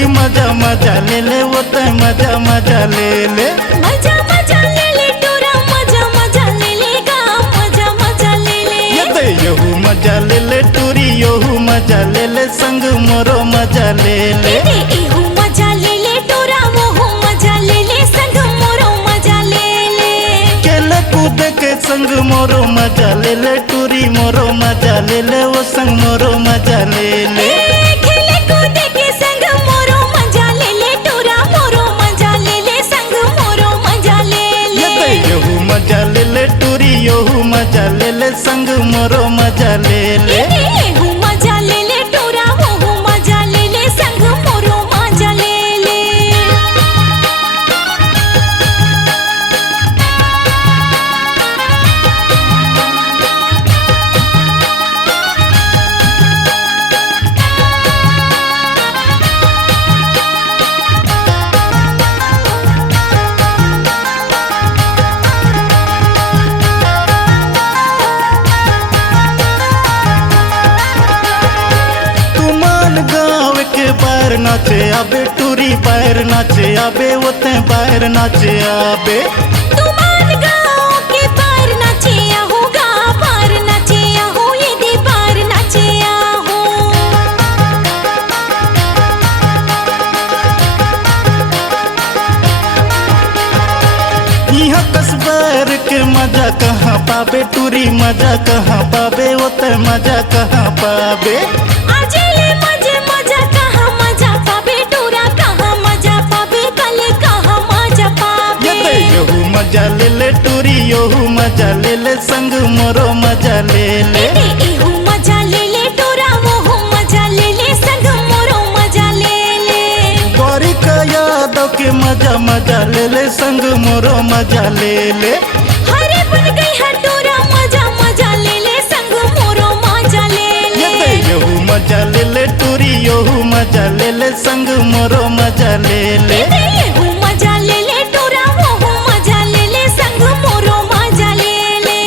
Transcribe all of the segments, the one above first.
टूरी मजा मजा ले ले वो ते मजा मजा ले ले। मजा मजा ले ले टूरा मजा मजा ले ले गा मजा मजा ले ले। ये दे यहू मजा ले ले टूरी यहू मजा ले ले संग मोरो मजा ले ले। एहू मजा ले ले टूरा वोहू मजा ले ले संग मोरो मजा ले ले। खेल कूद के संग मोरो मजा ले ले टूरी मोरो मजा ले ले वो संग मोरो मजा ले ले। खेले कूद के संग मोरो मजा ले ले टूरा मोरो मजा ले ले संग मोरो मजा ले ले। ये यहू मजा ले ले टूरी यहू मजा ले ले संग मोरो मजा ले ले। एहू मजा ले ले टूरा वोहू मजा ले ले संग मोरो मजा ले ले। गाँव के बाहर नाचे आबे टूरी बाहर नाचे आबे ओते बाहर नाचे आबे। तुमान गाँव के पार नाचे आहू गा पार नाचे आहू ये दे पार नाचे आहू। यहाँ कसबार के मजा कहाँ पाबे टूरी मजा कहाँ पाबे ओते मजा कहाँ पाबे। आजे ले मजे मजा कहाँ मजा पाबे टूरा कहाँ मजा पाबे कल कहाँ मजा पाबे। ये यहू मजा ले ले टूरी यहू मजा ले ले संग मोरो मजा ले ले। एहू मजा ले ले टूरा वोहू मजा ले ले संग मोरो मजा ले ले। गौरी का यादव के मजा मजा ले ले संग मोरो मजा ले ले। हरे बन गई हटूरा मजा मजा ले ले संग मोरो मजा ले ले। यहू मजा ले ले टूरी यहू मजा ले ले संग मोरो मजा ले ले। एहू मजा ले ले टूरा वोहू मजा ले ले संग मोरो मजा ले ले।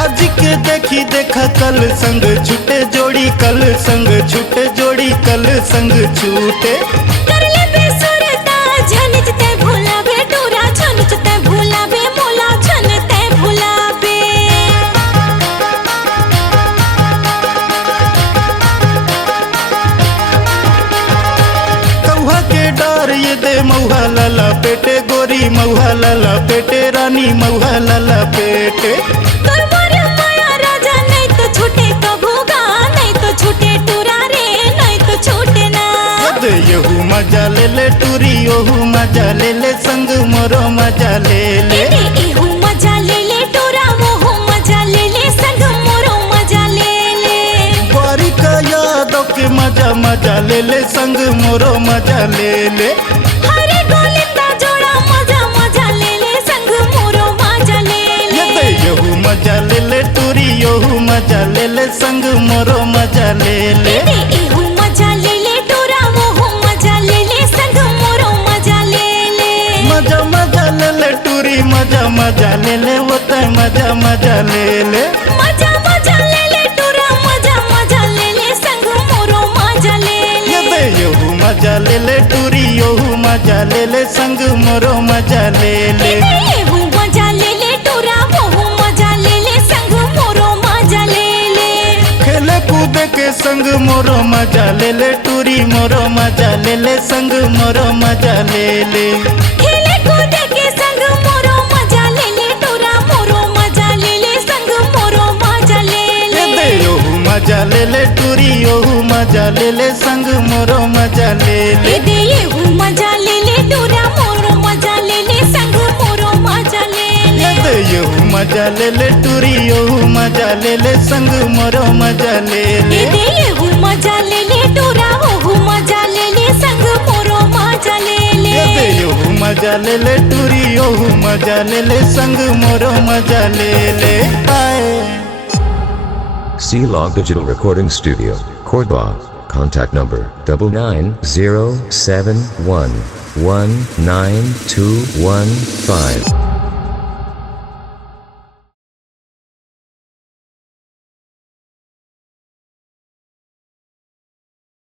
आज के देखी देखा कल संग छूटे जोड़ी कल संग छूटे जोड़ी कल संग छूटे। कर ले बेसुरता झनचते भुलाबे टूरा झनचते भुलाबे मोला झनते भुलाबे। कौहा के डार ये दे मऊहा लाला पेटे गोरी मऊहा लाला पेटे रानी मऊहा लाला पेटे। तोर मोरे माया राजा नहीं तो छूटे कभू गा नहीं तो छूटे टूरा रे नहीं तो छूटे ना। ये यहू मजा ले ले टूरी यहू मजा ले ले संग मोरो मजा ले ले। एहू मजा ले ले टूरा वोहू मजा ले ले संग मोरो मजा ले ले। गौरी का यादव के मजा मजा ले ले संग मोरो मजा ले ले। हरे गोलिंदा जोड़ा मजा मजा ले ले संग मोरो मजा ले ले। यहू मजा ले ले टूरी यहू मजा ले ले संग मोरो मजा ले ले। एहू मजा ले ले टूरा वोहू मजा ले ले संग मोरो मजा ले ले। मजा मजा ले ले टूरी मजा मजा ले ले वो ते मजा मजा ले ले। मजा मजा ले ले टूरा मजा मजा ले ले संग मोरो मजा ले ले। यहू मजा ले ले टूरी यहू मजा ले ले संग मोरो मजा ले ले। एहू मजा ले ले टूरा वोहू मजा ले ले संग मोरो मजा ले ले। खेले कूद के संग मोरो मजा ले ले टूरी मोरो मजा ले ले संग मोरो मजा ले ले। खेले कूद के संग मोरो मजा ले ले टूरा मोरो मजा ले ले संग मोरो मजा ले ले। यहू मजा ले ले टूरी यहू मजा ले ले संग मोरो मजा ले ले। एहू मजा ले ले टूरा मोरो मजा ले ले संग मोरो मजा ले ले। यहू मजा ले ले टूरी यहू मजा ले ले संग मोरो मजा ले ले। एहू मजा ले ले टूरा वोहू मजा ले ले संग मोरो मजा ले ले। यहू मजा ले ले टूरी ओहू मजा ले ले संग मोरो मजा ले ले आए। C-Log Digital Recording Studio, Cordoba. Contact number 9907119215.